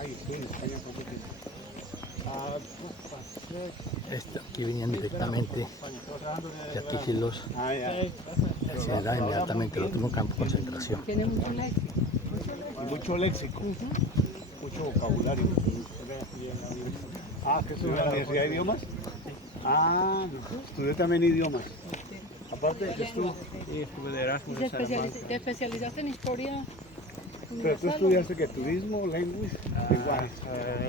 Ay, sí, en España cuánto tiempo. Aquí venían directamente, y aquí sí los Ah, ya. consideraban inmediatamente el último campo de concentración. Tiene mucho léxico. Mucho léxico, mucho vocabulario. Ah, ¿qué estudió en la Universidad de Idiomas? Ah, no. Estudié también idiomas. Aparte de que estuvo. Sí, estuve de Erasmus ¿Y en Salamanca. te especializaste en historia Pero tú universal? estudiaste que turismo, lenguas, lenguajes,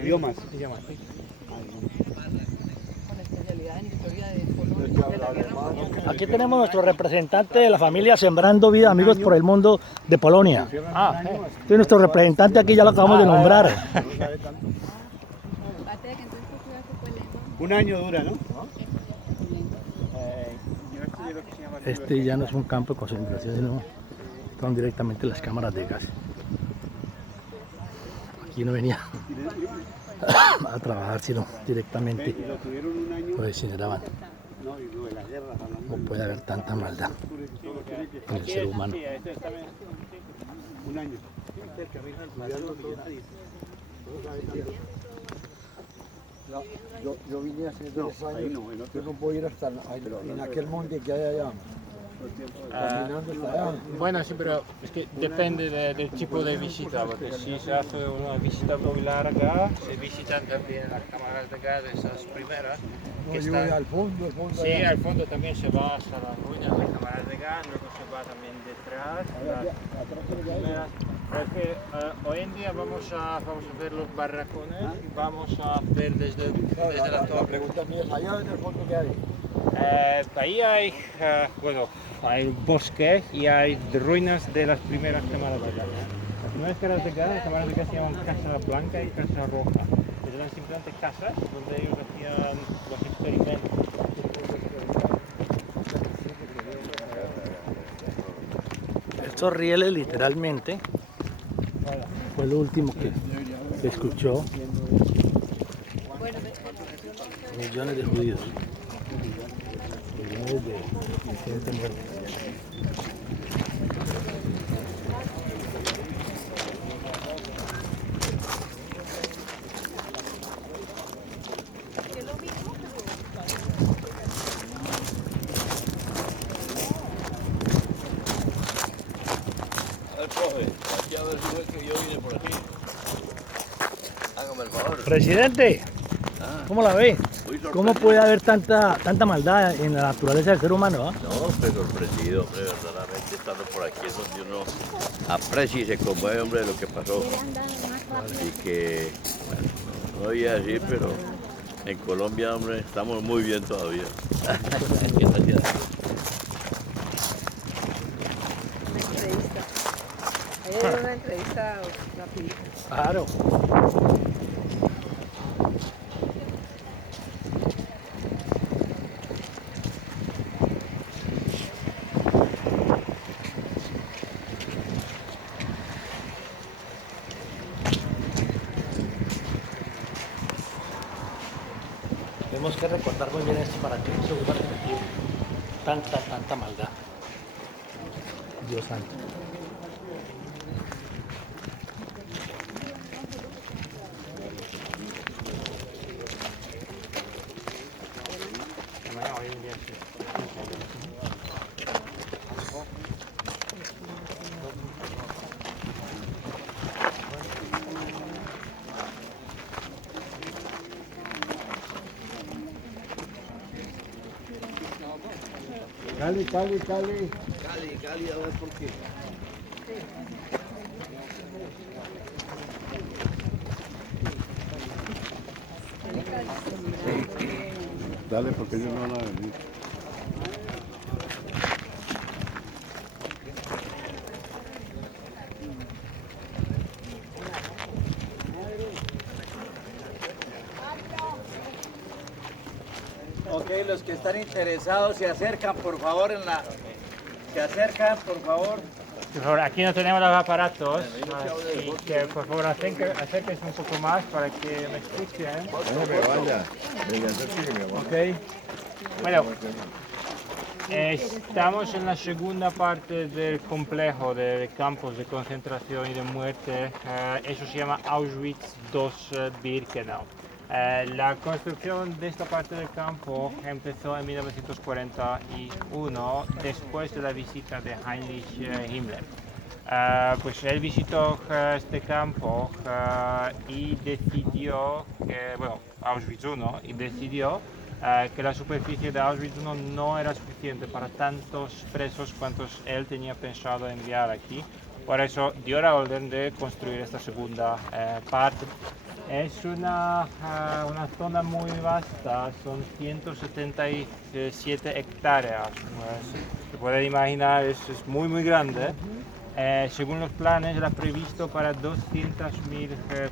idiomas. Idiomas, sí. Con especialidad en historia de Polonia, de la guerra mundial. Aquí tenemos nuestro representante de la familia Sembrando Vida, Amigos por el Mundo de Polonia. Este es nuestro representante aquí, ya lo acabamos de nombrar. Aparte de que entonces tú estudiaste pues lengua. Un año dura, ¿no? Yo estudié lo que se llama Este ya no es un campo de concentración, sino son directamente las cámaras de gas. Aquí no venía a trabajar, sino directamente Y lo tuvieron un año. lo incineraban. No, y lo de la guerra, hablando. ¿Cómo puede haber tanta maldad en el ser humano? Un año. Yo vine hace 2 años, ahí no, en otro- yo no puedo ir hasta en aquel monte que hay allá, caminando hasta allá. Bueno, sí, pero es que depende del tipo de visita, porque si se hace una visita muy larga, se visitan también las cámaras de gas, esas primeras. No, que yo voy están- al fondo, Sí, allá. al fondo también se va hasta las ruinas de las cámaras de gas, luego se va también detrás. Primeras. Pero es que hoy en día vamos a ver los barracones y vamos a ver desde la La torre. pregunta mía es allá en el fondo que hay. Ahí hay, bueno, hay bosque y hay ruinas de las primeras cámaras de gas. Las primeras cámaras de gas se llaman Casa Blanca y Casa Roja. Eran simplemente casas donde ellos hacían los experimentos. Estos rieles literalmente fue lo último que escuchó millones de judíos, millones de gente muerta. Aquí a ver si ves que yo vine por aquí. Hágame el favor. Presidente, ¿cómo la ve? Muy sorprendido. ¿Cómo puede haber tanta maldad en la naturaleza del ser humano? No, pues sorprendido, hombre, verdaderamente estando por aquí es donde uno aprecia y se conmueve, hombre, de lo que pasó. Y que, bueno, no voy a decir, pero en Colombia, hombre, estamos muy bien todavía. Gracias. Una entrevista. Ahí hay una entrevista rapidita. Claro. Tenemos que recordar muy bien esto para que no se vuelva a repetir tanta maldad. Dios santo. Hoy en día sí. Cali. Cali, a ver por qué. Dale, porque ellos no van a venir. Ok, los que están interesados se acercan por favor se acercan por favor. Por favor, aquí no tenemos los aparatos, así que por favor acérquense un poco más para que me escuchen. No me vaya. Venga, acérqueme, Ok. Bueno, Estamos en la segunda parte del complejo de campos de concentración y de muerte. Eso se llama Auschwitz II-Birkenau. La construcción de esta parte del campo empezó en 1941 después de la visita de Heinrich Himmler. Pues él visitó este campo y decidió que, bueno, Auschwitz I, y decidió que la superficie de Auschwitz I no era suficiente para tantos presos cuantos él tenía pensado enviar aquí. Por eso dio la orden de construir esta segunda parte. Es una zona muy vasta, son 177 hectáreas. Pues, se puede imaginar, es muy grande. Según los planes era previsto para 200.000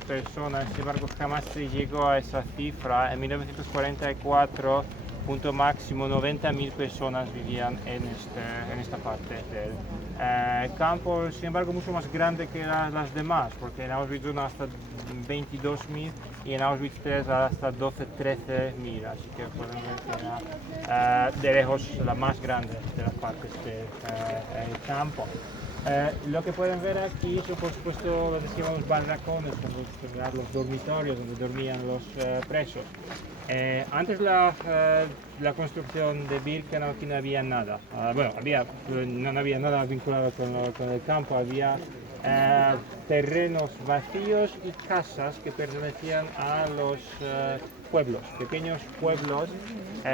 personas, sin embargo jamás se llegó a esa cifra. En 1944, punto máximo, 90.000 personas vivían en esta parte del campo, sin embargo mucho más grande que las demás, porque en Auschwitz I hasta 22.000 y en Auschwitz III hasta 13.000, así que pueden ver que era de lejos la más grande de las partes del campo. Lo que pueden ver aquí son, por supuesto, lo que llamamos barracones, los dormitorios donde dormían los presos. Antes la construcción de Birkenau aquí no había nada. Bueno, no había nada vinculado con el campo, había terrenos vacíos y casas que pertenecían a los pueblos, pequeños pueblos.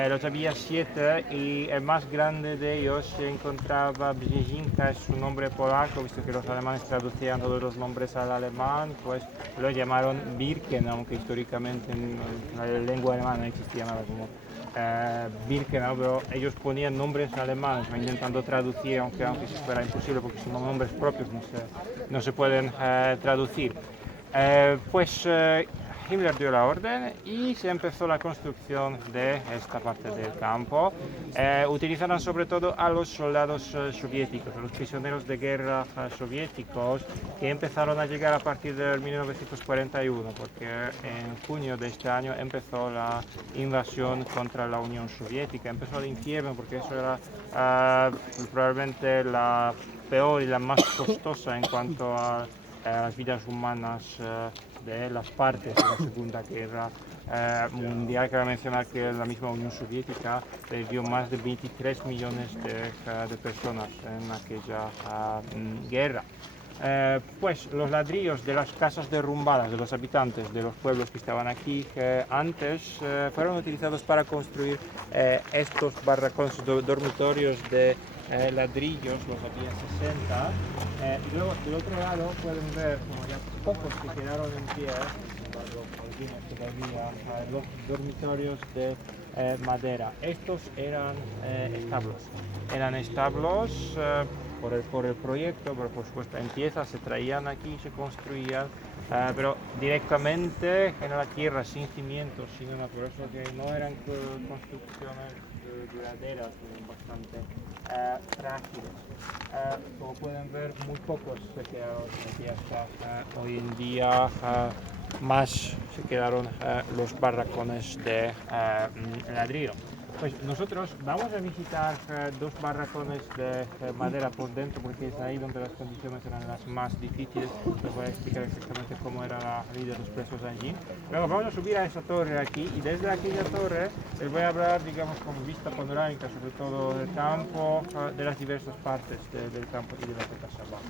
Los había 7 y el más grande de ellos se encontraba Brzezinka, es su nombre polaco, visto que los alemanes traducían todos los nombres al alemán, pues lo llamaron Birkenau, aunque históricamente en la lengua alemana no existía nada como Birkenau, pero ellos ponían nombres alemanes, intentando traducir, aunque si fuera imposible, porque son nombres propios, no se pueden traducir. Himmler dio la orden y se empezó la construcción de esta parte del campo. Utilizaron sobre todo a los soldados soviéticos, a los prisioneros de guerra soviéticos, que empezaron a llegar a partir de 1941, porque en junio de este año empezó la invasión contra la Unión Soviética. Empezó el infierno, porque eso era probablemente la peor y la más costosa en cuanto a las vidas humanas de las partes de la Segunda Guerra Mundial. Cabe mencionar que la misma Unión Soviética perdió más de 23 millones de personas en aquella guerra. Pues los ladrillos de las casas derrumbadas de los habitantes de los pueblos que estaban aquí antes fueron utilizados para construir estos barracones, dormitorios de ladrillos, los había 60. Y luego del otro lado pueden ver como ya pocos que quedaron en pie, sin embargo algunos todavía, los dormitorios de madera. Estos eran establos por el proyecto, pero por supuesto en piezas se traían aquí, se construían, pero directamente en la tierra, sin cimientos, sin nada, por eso que no eran construcciones duraderas, bastante frágiles. Como pueden ver, muy pocos se quedaron aquí hasta hoy en día. Más se quedaron los barracones de ladrillo. Pues nosotros vamos a visitar 2 barracones de madera por dentro, porque es ahí donde las condiciones eran las más difíciles. Les voy a explicar exactamente cómo era la vida de los presos allí. Luego vamos a subir a esa torre aquí y desde aquella torre les voy a hablar, digamos, con vista panorámica sobre todo del campo, de las diversas partes del campo y de la Casa Blanca.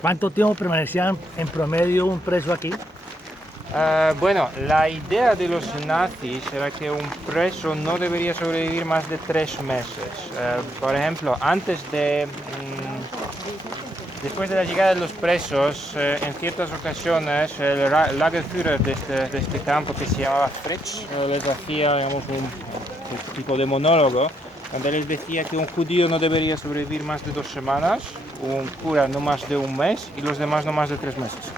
¿Cuánto tiempo permanecían en promedio un preso aquí? Bueno, la idea de los nazis era que un preso no debería sobrevivir más de 3 meses. Por ejemplo, después de la llegada de los presos, en ciertas ocasiones el Lagerführer de este campo, que se llamaba Fritz, les hacía, digamos, un tipo de monólogo, donde les decía que un judío no debería sobrevivir más de 2 semanas, un cura no más de 1 mes y los demás no más de 3 meses.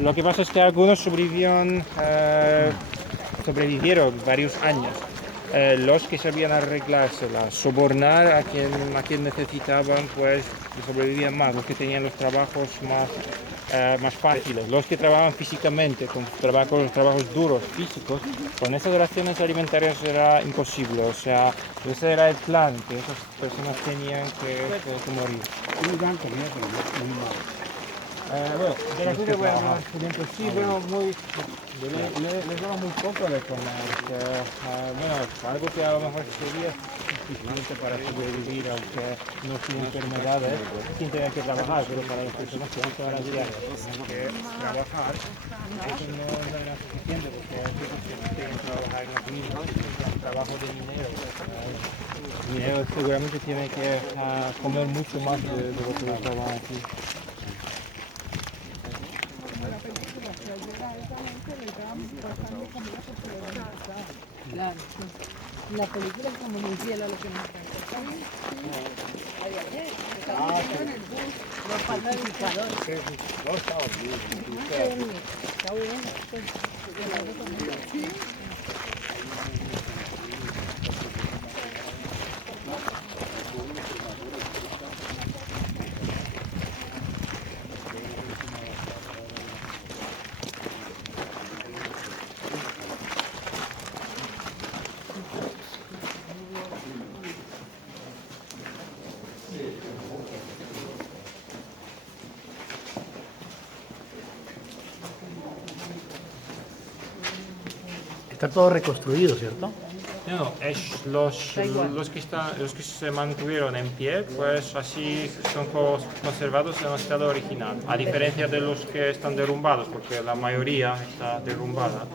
Lo que pasa es que algunos sobrevivieron varios años. Los que sabían arreglárselas, sobornar a quien necesitaban, pues sobrevivían más. Los que tenían los trabajos más más fáciles. Los que trabajan físicamente, con los trabajos duros, físicos, con esas raciones alimentarias era imposible. O sea, ese era el plan, que esas personas tenían que morir. Sí, dan comida, pero no muy mal. Bueno, de la vida voy a hablar dentro. Sí, bueno, les daba muy poco de comer. Bueno, algo que a lo mejor sería suficiente para sobrevivir, aunque no sin enfermedades, sin tener que trabajar, pero para las personas que van toda la vida tienen que trabajar, eso no era suficiente, porque hay personas que quieren trabajar en las minas, trabajo de minero. El minero seguramente tiene que comer mucho más de lo que trabaja aquí. Claro, sí. La película es como en el cielo lo que nos está. Los pacificadores. Está bueno. Está todo reconstruido, ¿cierto? No, es los que se mantuvieron en pie, pues así son conservados en el estado original, a diferencia de los que están derrumbados, porque la mayoría está derrumbada.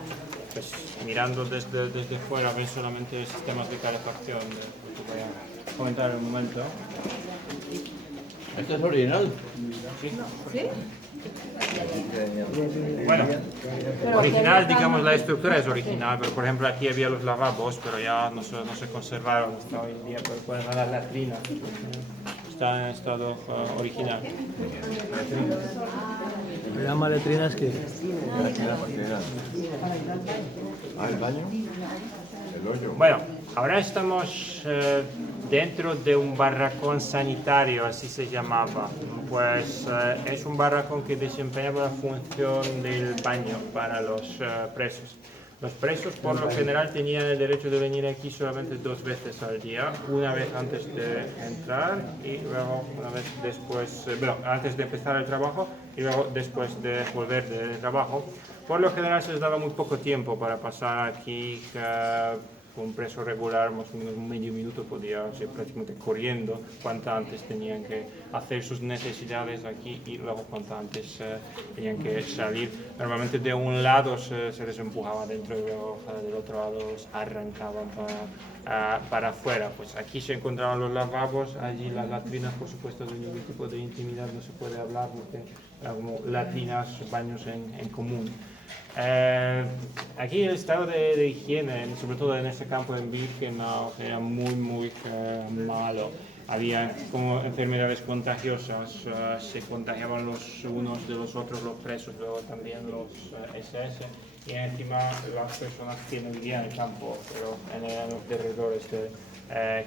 Pues mirando desde fuera ven solamente sistemas de calefacción, lo que voy a comentar en un momento. ¿Este es original? ¿Sí? Bueno, original, digamos, la estructura es original, pero por ejemplo aquí había los lavabos, pero ya no se conservaron hasta hoy en día, pero pueden ver las latrinas, está en estado original. Me llama letrinas que... Ah, el baño. El hoyo. Bueno, ahora estamos dentro de un barracón sanitario, así se llamaba. Pues es un barracón que desempeñaba la función del baño para los presos. Los presos por lo general tenían el derecho de venir aquí solamente 2 veces al día, una vez antes de entrar y luego una vez después, bueno, antes de empezar el trabajo y luego después de volver del trabajo. Por lo general se les daba muy poco tiempo para pasar aquí. Un preso regular, más o menos medio minuto, podía ser prácticamente corriendo, cuanto antes tenían que hacer sus necesidades aquí y luego cuanto antes tenían que salir. Normalmente de un lado se les empujaba dentro y luego del otro lado los arrancaban para afuera. Pues aquí se encontraban los lavabos, allí las latrinas, por supuesto, de ningún tipo de intimidad no se puede hablar porque eran como latrinas, baños en común. Aquí el estado de higiene, sobre todo en este campo en Birkenau, era muy malo. Había como enfermedades contagiosas, se contagiaban los unos de los otros, los presos, luego también los SS, y encima las personas que no vivían en el campo, pero en los alrededores del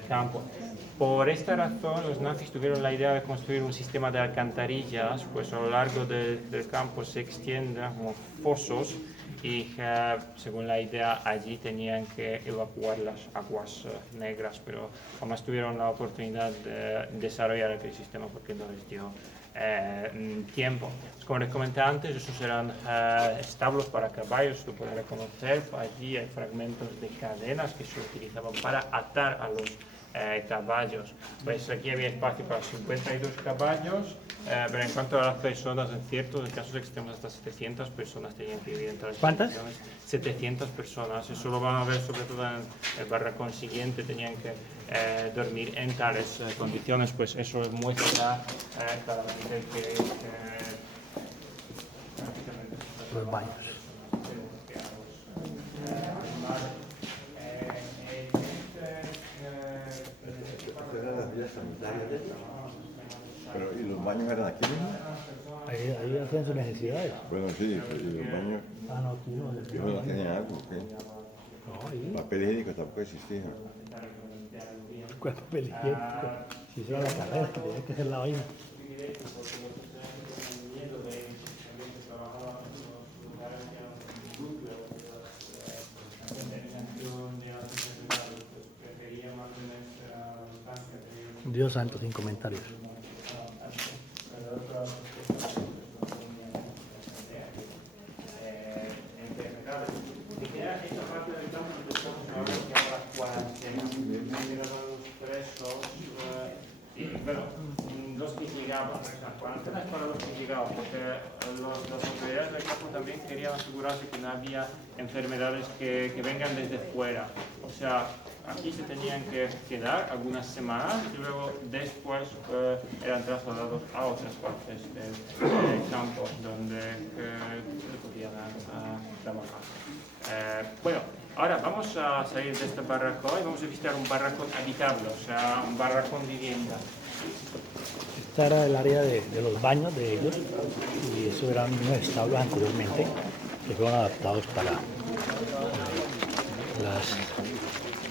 campo. Por esta razón, los nazis tuvieron la idea de construir un sistema de alcantarillas, pues a lo largo del campo se extienden como fosos y según la idea allí tenían que evacuar las aguas negras, pero jamás tuvieron la oportunidad de desarrollar aquel sistema porque no les dio tiempo. Como les comenté antes, esos eran establos para caballos, lo pueden reconocer. Allí hay fragmentos de cadenas que se utilizaban para atar a los caballos. Pues aquí había espacio para 52 caballos, pero en cuanto a las personas, en ciertos casos extremos hasta 700 personas tenían que vivir en tales condiciones. 700 personas, eso lo van a ver sobre todo en el barracón siguiente, tenían que dormir en tales condiciones, pues eso muestra claramente que Los baños. Pero, ¿y los baños eran aquí mismo? Ahí hacen sus necesidades. Bueno, sí, y los baños, Ah, no, aquí no. ellos no tenían algo, ¿qué? No, ahí. Papel higiénico tampoco existía. ¿Cuál papel higiénico? Si eso era la carrera, que tenía que hacer la vaina. Dios santo, sin comentarios. Bueno, los que llegaban, cuarentenas para los que llegaban, porque las autoridades del campo también querían asegurarse que no había enfermedades que vengan desde fuera. O sea, aquí se tenían que quedar algunas semanas y luego después eran trasladados a otras partes del campo donde podían trabajar. Bueno, ahora vamos a salir de este barracón y vamos a visitar un barracón habitable, o sea, un barracón vivienda. Esta era el área de los baños de ellos y eso eran unos establos anteriormente que fueron adaptados para las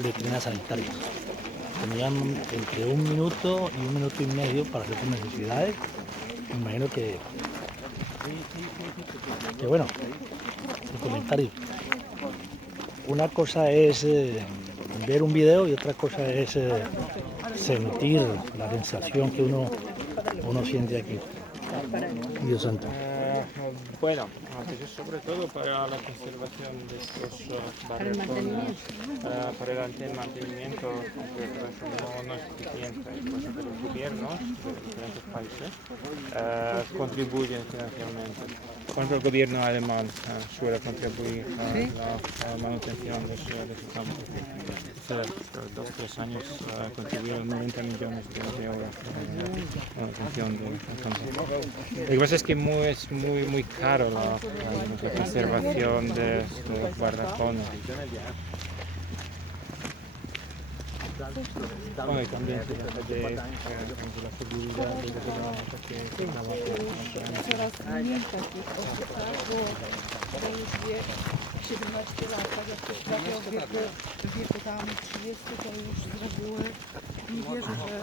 letrinas sanitarias. Tenían entre 1 minuto y 1 minuto y medio para hacer sus necesidades. Me imagino que bueno, el comentario. Una cosa es ver un video y otra cosa es sentir la sensación que uno siente aquí. Dios santo. Bueno, pues sobre todo para la conservación de estos barracones, para el mantenimiento, que no es suficiente, de los gobiernos de diferentes países contribuyen financieramente. Por ejemplo, el gobierno alemán suele contribuir a la manutención de su campo. Hace 2 o 3 años contribuyeron 90 millones de euros a la manutención del campo. Lo que pasa es que es muy caro la conservación de los barracones. Bueno, y también se trata de la seguridad de los ciudadanos que trabajan. W 17 latach, jak ktoś trafiał w wieku tam 30, to już z reguły nie wierzę, że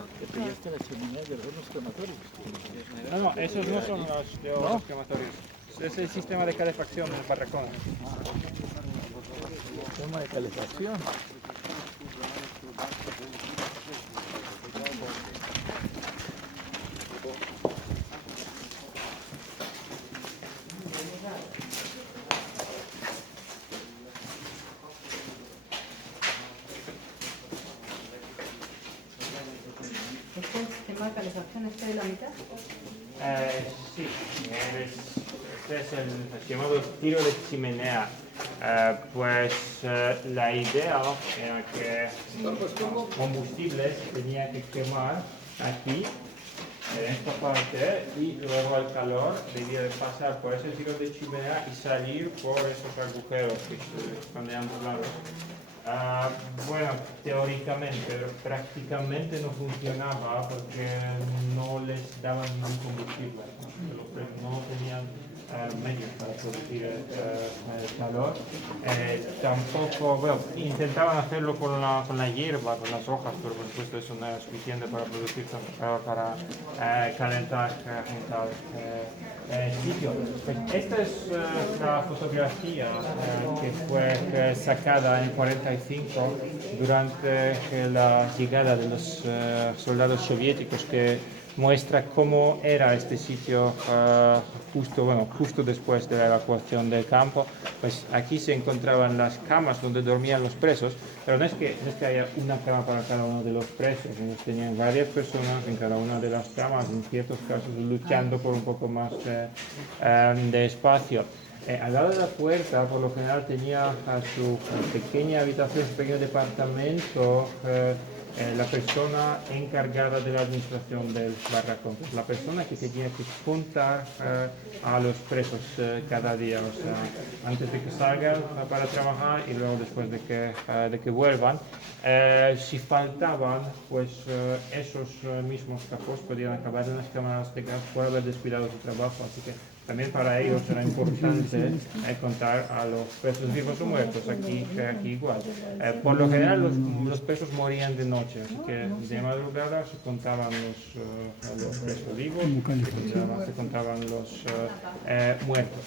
No, esos no son los crematorios. Es el sistema de calefacción del barracón. Tema de calefacción. ¿Este sistema de calefacción este de la mitad? Sí, este es el llamado tiro de chimenea. La idea era que combustibles tenía que quemar aquí, en esta parte, y luego el calor debía de pasar por ese tiro de chimenea y salir por esos agujeros que están de ambos lados. Bueno, teóricamente, pero prácticamente no funcionaba porque no les daban ningún combustible, no tenían medios para producir el calor. Tampoco, bueno, intentaban hacerlo con la hierba, con las hojas, pero por supuesto eso no era suficiente para producir calor, para calentar el sitio. Esta es la fotografía que fue sacada en 45 durante la llegada de los soldados soviéticos, que muestra cómo era este sitio justo después de la evacuación del campo. Pues aquí se encontraban las camas donde dormían los presos, pero no es que haya una cama para cada uno de los presos, ellos tenían varias personas en cada una de las camas, en ciertos casos luchando por un poco más de espacio. Al lado de la puerta, por lo general, tenía su pequeña habitación, su pequeño departamento, la persona encargada de la administración del barracón, pues la persona que tenía que contar a los presos cada día, o sea, antes de que salgan para trabajar y luego después de que vuelvan. Si faltaban, pues esos mismos capos podían acabar en las cámaras de gas por haber descuidado su trabajo, así que también para ellos era importante contar a los presos vivos o muertos, aquí igual. Por lo general los presos morían de noche, así que de madrugada se contaban los presos vivos, se contaban los muertos.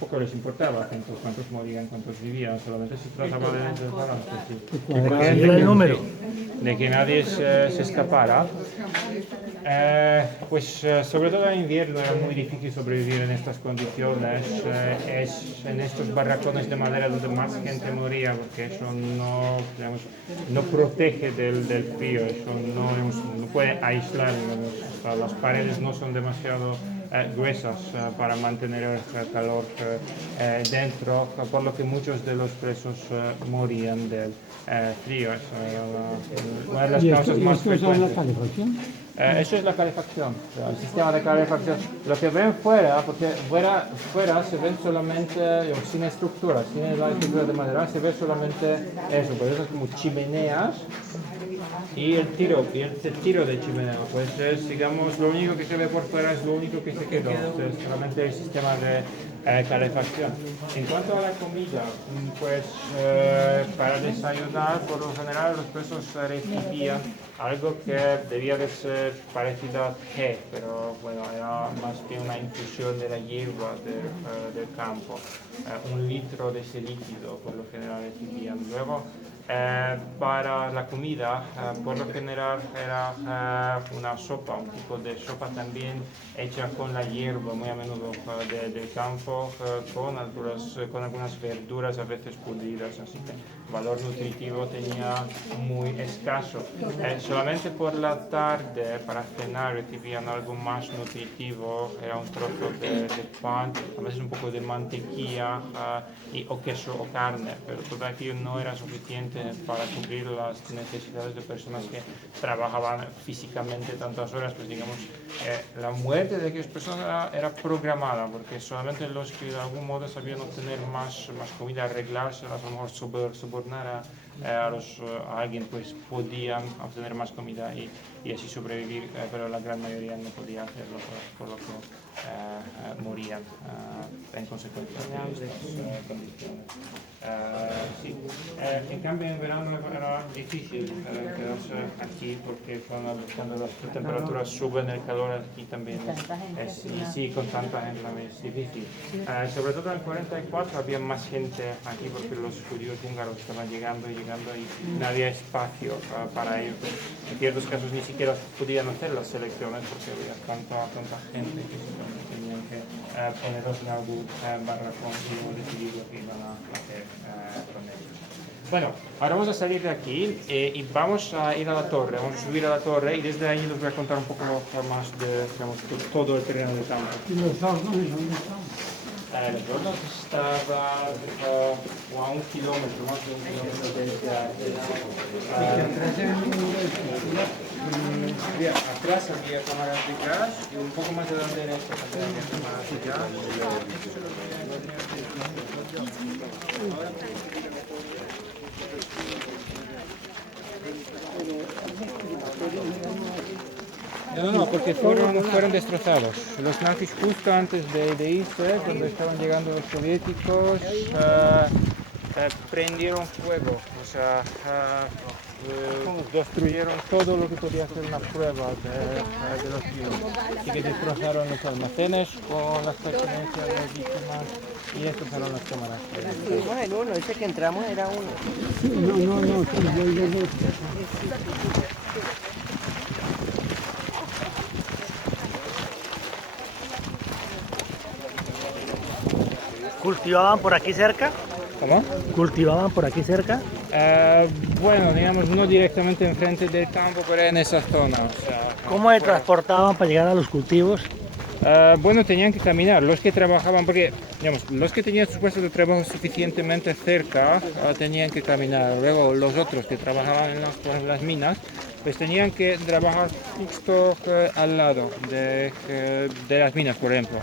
Poco les importaba cuántos morían, cuántos vivían, solamente se trataba de esos balances. ¿Y el número? De que nadie se escapara. Sobre todo en invierno era muy difícil sobrevivir en estas condiciones. Es en estos barracones de madera donde más gente moría, porque eso no protege del frío, eso no puede aislar, las paredes no son demasiado gruesas para mantener el calor dentro, por lo que muchos de los presos morían del frío. Una de las causas más frecuentes. Eso es la calefacción, el sistema de calefacción. Lo que ven fuera, porque fuera se ven solamente, sin estructura, sin la estructura de madera, se ve solamente eso, pues eso es como chimeneas y el tiro de chimenea, pues es, digamos, lo único que se ve por fuera es lo único que se quedó, es solamente el sistema de calefacción. En cuanto a la comida, pues para desayunar, por lo general los presos recibían algo que debía de ser parecido a té, pero bueno, era más bien una infusión de la hierba del campo. 1 litro de ese líquido por lo general recibían. Luego, para la comida, por lo general era una sopa, un tipo de sopa también hecha con la hierba, muy a menudo del campo, con algunas verduras a veces pulidas, así que el valor nutritivo tenía muy escaso. Solamente por la tarde, para cenar, recibían algo más nutritivo, era un trozo de pan, a veces un poco de mantequilla o queso o carne, pero todo aquello no era suficiente para cubrir las necesidades de personas que trabajaban físicamente tantas horas, pues digamos, la muerte de aquellas personas era programada, porque solamente los que de algún modo sabían obtener más comida, arreglarse, a lo mejor sobornar a alguien, pues podían obtener más comida y así sobrevivir, pero la gran mayoría no podía hacerlo, por lo que morían en consecuencia de estas condiciones. Sí. En cambio en verano era difícil quedarse aquí, porque cuando las temperaturas suben, el calor aquí también sí, con tanta gente también es difícil. Sobre todo en 44 había más gente aquí porque los judíos húngaros estaban llegando y no había espacio para ellos. En ciertos casos ni siquiera podían hacer las selecciones porque había tanta gente que tenían que ponerlos en algún barracón y luego decidir lo que iban a hacer con ellos. Bueno, ahora vamos a salir de aquí y vamos a ir a la torre, vamos a subir a la torre y desde ahí les voy a contar un poco más de, digamos, todo el terreno de campo. ¿Y los hornos dónde están? Los hornos estaban a 1 kilómetro, más de 1 kilómetro desde atrás había cámaras de gas y un poco más de la derecha también había cámaras de gas. No, porque fueron destrozados. Los nazis justo antes de irse, cuando estaban llegando los soviéticos, prendieron fuego, o sea, destruyeron todo lo que podía ser una prueba de los vivos. Así que destrozaron los almacenes con las pertenencias de las víctimas y destrozaron las cámaras. Estuvimos en uno, ese que entramos era uno. No, yo. ¿Cultivaban por aquí cerca? ¿Cómo? ¿Cultivaban por aquí cerca? Bueno, digamos, no directamente enfrente del campo, pero en esa zona. O sea, ¿Cómo se transportaban para llegar a los cultivos? Bueno, tenían que caminar. Los que trabajaban, porque digamos, los que tenían sus puestos de trabajo suficientemente cerca tenían que caminar. Luego los otros que trabajaban en las minas, pues tenían que trabajar justo al lado de las minas, por ejemplo.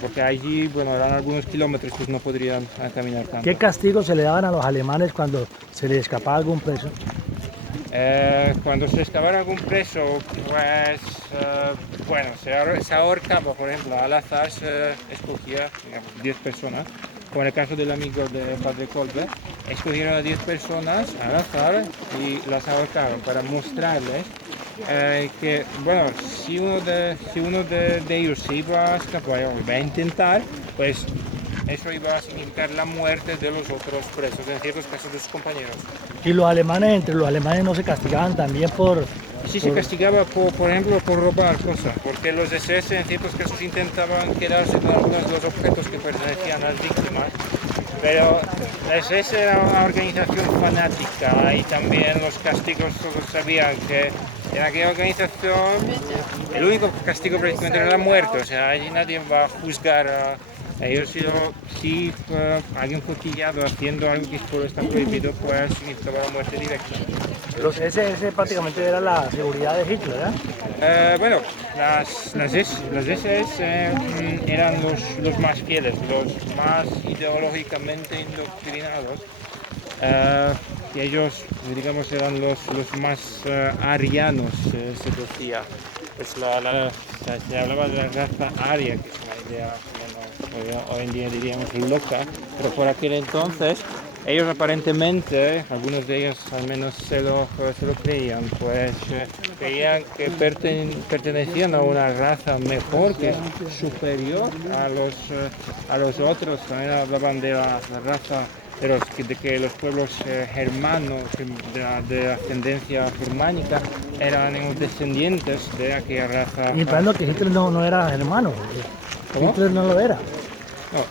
Porque allí, bueno, eran algunos kilómetros, pues no podrían caminar tanto. ¿Qué castigo se le daban a los alemanes cuando se les escapaba algún preso? Cuando se excavaba algún preso, pues bueno, se ahorcaba, por ejemplo, al azar se escogía 10 personas, como en el caso del amigo de Padre Kolbe, escogieron a 10 personas al azar y las ahorcaron para mostrarles que, bueno, si uno de ellos se iba a escapar o iba a intentar, pues eso iba a significar la muerte de los otros presos, en ciertos casos de sus compañeros. Y los alemanes, entre los alemanes no se castigaban también por... Sí, se castigaba, por ejemplo, por robar cosas, porque los SS en ciertos casos intentaban quedarse con algunos de los objetos que pertenecían a las víctimas, pero la SS era una organización fanática y también los castigos todos sabían que en aquella organización el único castigo prácticamente era la muerte, o sea, allí nadie va a juzgar a ellos. Si alguien fue pillado haciendo algo que está prohibido, pues significaba la muerte directa. Los SS prácticamente era la seguridad de Hitler, ¿eh? Bueno, las SS eran los más fieles, los más ideológicamente indoctrinados. Y ellos, digamos, eran los más arianos, se decía. Pues se hablaba de la raza aria, que es una idea, bueno, hoy en día diríamos loca, pero por aquel entonces ellos aparentemente, algunos de ellos al menos se lo creían, pues creían que pertenecían a una raza mejor, que es superior a los otros. También hablaban de la raza de que los pueblos germanos de ascendencia germánica eran descendientes de aquella raza. Y pensando que Hitler no era germano. ¿Cómo? Hitler no lo era. No,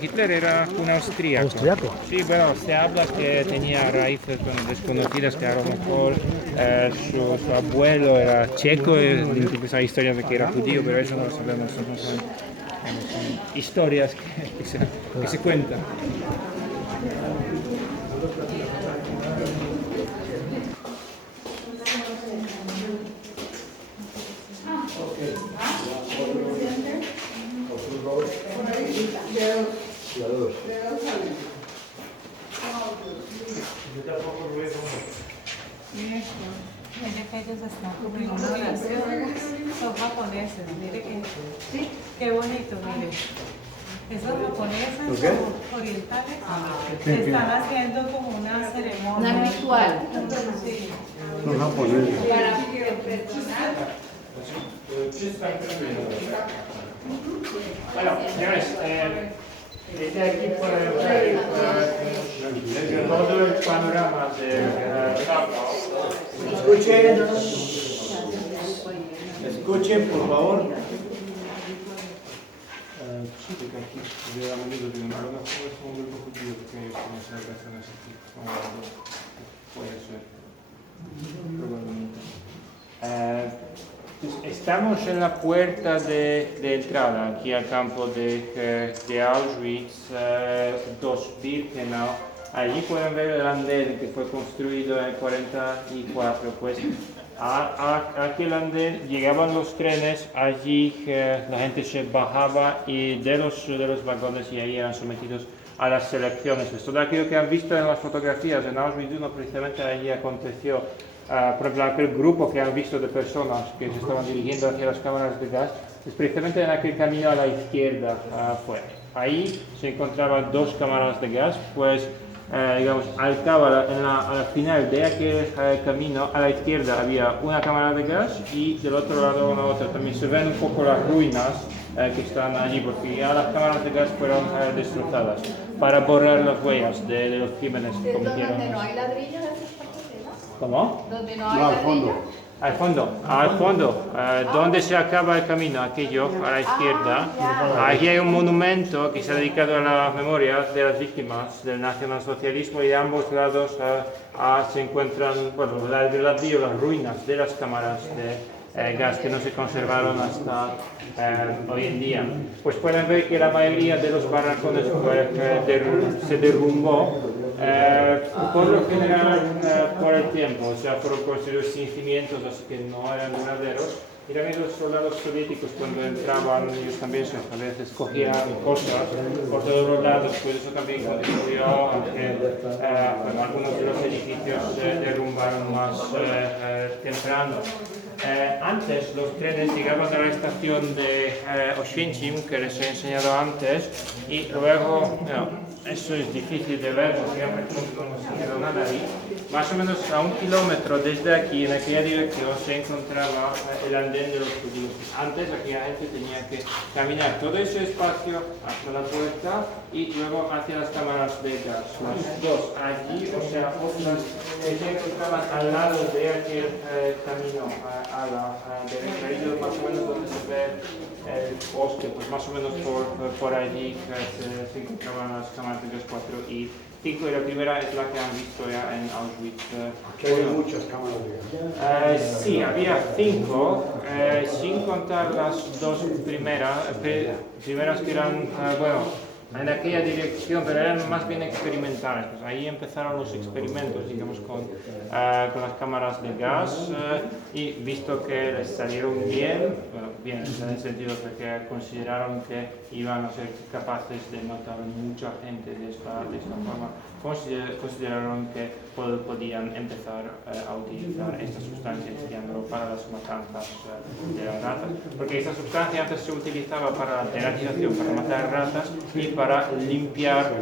Hitler era un austríaco. ¿Austriaco? Sí, bueno, se habla que tenía raíces desconocidas, que a lo mejor su abuelo era checo, incluso hay historias de que era judío, pero eso no lo sabemos, son historias que se cuentan. Mire que ellos están como una oración. Son japoneses, mire que sí, qué bonito, mire. Esos japoneses son orientales están haciendo como una ceremonia. Una ritual. Sí. Son japoneses. Bueno, señores, desde aquí pueden ver todo el panorama del campo. Escuchen, por favor. Sí, porque aquí hubiéramos ido de una hora, es un grupo judío, porque ellos tienen celebraciones aquí. Puede ser. Probablemente. Estamos en la puerta de entrada aquí al campo de Auschwitz, 2-Birkenau. Allí pueden ver el andén que fue construido en el 44. Pues a aquel andén llegaban los trenes, allí la gente se bajaba y de los vagones y ahí eran sometidos a las selecciones. Pues todo aquello que han visto en las fotografías en Auschwitz I, precisamente allí aconteció. Por ejemplo, aquel grupo que han visto de personas que se estaban dirigiendo hacia las cámaras de gas, es precisamente en aquel camino a la izquierda fue. Ahí se encontraban 2 cámaras de gas, pues digamos, al cabo, a la final de aquel camino, a la izquierda había una cámara de gas y del otro lado una otra. También se ven un poco las ruinas que están allí, porque ya las cámaras de gas fueron destrozadas para borrar las huellas de los crímenes que cometieron. ¿Donde no hay ladrillos? ¿Cómo? Donde no hay No, al fondo. Al fondo, donde se acaba el camino, aquello a la izquierda, allí hay un monumento que se ha dedicado a la memoria de las víctimas del nacionalsocialismo y de ambos lados se encuentran, bueno, las ruinas de las cámaras de gas que no se conservaron hasta hoy en día. Pues pueden ver que la mayoría de los barracones se derrumbó. Por lo general por el tiempo, o sea, fueron construidos sin cimientos, así que no eran duraderos, Y también los soldados soviéticos cuando entraban, ellos también a veces cogían cosas por todos los lados, pues eso también contribuyó a que bueno, algunos de los edificios se derrumbaron más temprano. Antes los trenes llegaban a la estación de Oświęcim, que les he enseñado antes, y luego, eso es difícil de ver porque no se quedó nada ahí. Más o menos a 1 kilómetro desde aquí, en aquella dirección, se encontraba el andén de los judíos. Antes aquella gente tenía que caminar todo ese espacio hasta la puerta y luego hacia las cámaras de gas. Las dos allí, o sea, otras que se encontraban al lado de aquel camino a la derecha, y más o menos donde se ve el bosque, pues más o menos por allí se encontraban las cámaras de gas 4 y 5, y la primera es la que han visto ya en Auschwitz. Aquí hay muchas cámaras de gas. Sí, había 5, sin contar las dos primeras que eran, bueno, en aquella dirección, pero eran más bien experimentales. Pues ahí empezaron los experimentos, digamos, con las cámaras de gas y visto que les salieron bien, bueno, bien en el sentido de que consideraron que iban a ser capaces de matar mucha gente de esta forma, consideraron que podían empezar a utilizar esta sustancia, estudiándolo para las matanzas de las ratas, porque esta sustancia antes se utilizaba para la deratización, para matar ratas y para limpiar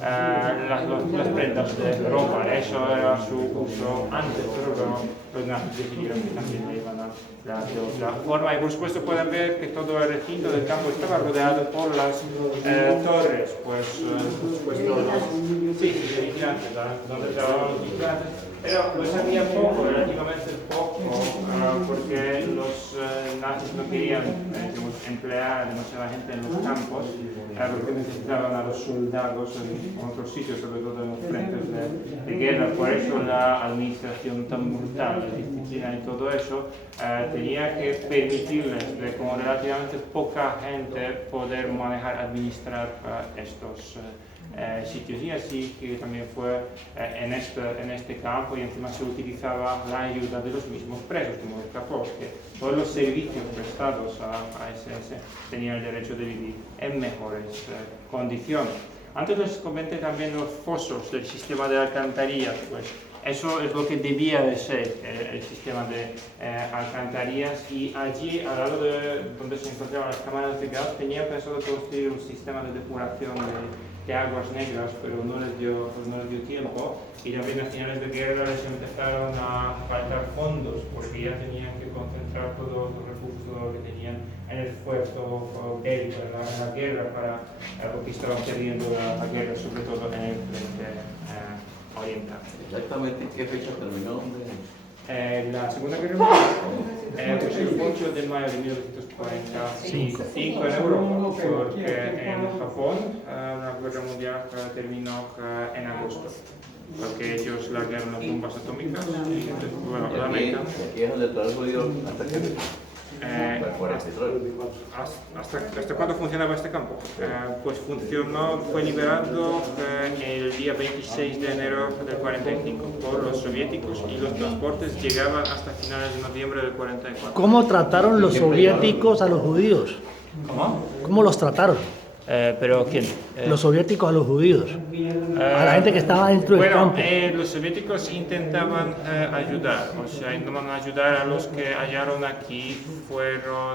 las prendas de ropa. Eso era su uso antes, pero luego los nazis decidieron que también le iban a dar de otra forma. Y por supuesto pueden ver que todo el recinto del campo estaba rodeado por las torres, pues vigilantes, donde trabajaban los vigilantes, pero lo sabía poco, relativamente poco, porque los nazis no querían emplear demasiada gente en los campos, porque necesitaban a los soldados en otros sitios, sobre todo en los frentes de guerra. Por eso la administración tan brutal, la disciplina y todo eso, tenía que permitirles de con relativamente poca gente poder manejar, administrar estos sitios, y así que también fue en este campo, y encima se utilizaba la ayuda de los mismos presos como los capos, que todos los servicios prestados a SS tenían el derecho de vivir en mejores condiciones. Antes les comenté también los fosos del sistema de alcantarillas, pues eso es lo que debía de ser el sistema de alcantarillas, y allí al lado de donde se encontraban las cámaras de gas tenían pensado construir un sistema de depuración de aguas negras, pero no les dio tiempo, y también a finales de guerra les empezaron a faltar fondos porque ya tenían que concentrar todos los recursos que tenían en el esfuerzo bélico, en la guerra, porque estaban perdiendo la guerra, sobre todo en el frente oriental. Exactamente, ¿qué fecha terminó? La Segunda Guerra Mundial, pues el 8 de mayo de 1945 en Europa, porque en Japón la Guerra Mundial terminó en agosto, porque ellos largaron las bombas atómicas y bueno, la América. Aquí es donde todo el judío hasta que... ¿Hasta cuándo funcionaba este campo? Pues funcionó, fue liberado el día 26 de enero del 45 por los soviéticos, y los transportes llegaban hasta finales de noviembre del 44. ¿Cómo trataron los soviéticos a los judíos? ¿Cómo? ¿Cómo los trataron? ¿Pero quién? Los soviéticos a los judíos, a la gente que estaba dentro del campo. Los soviéticos intentaban ayudar, o sea, intentaban ayudar a los que hallaron aquí, fueron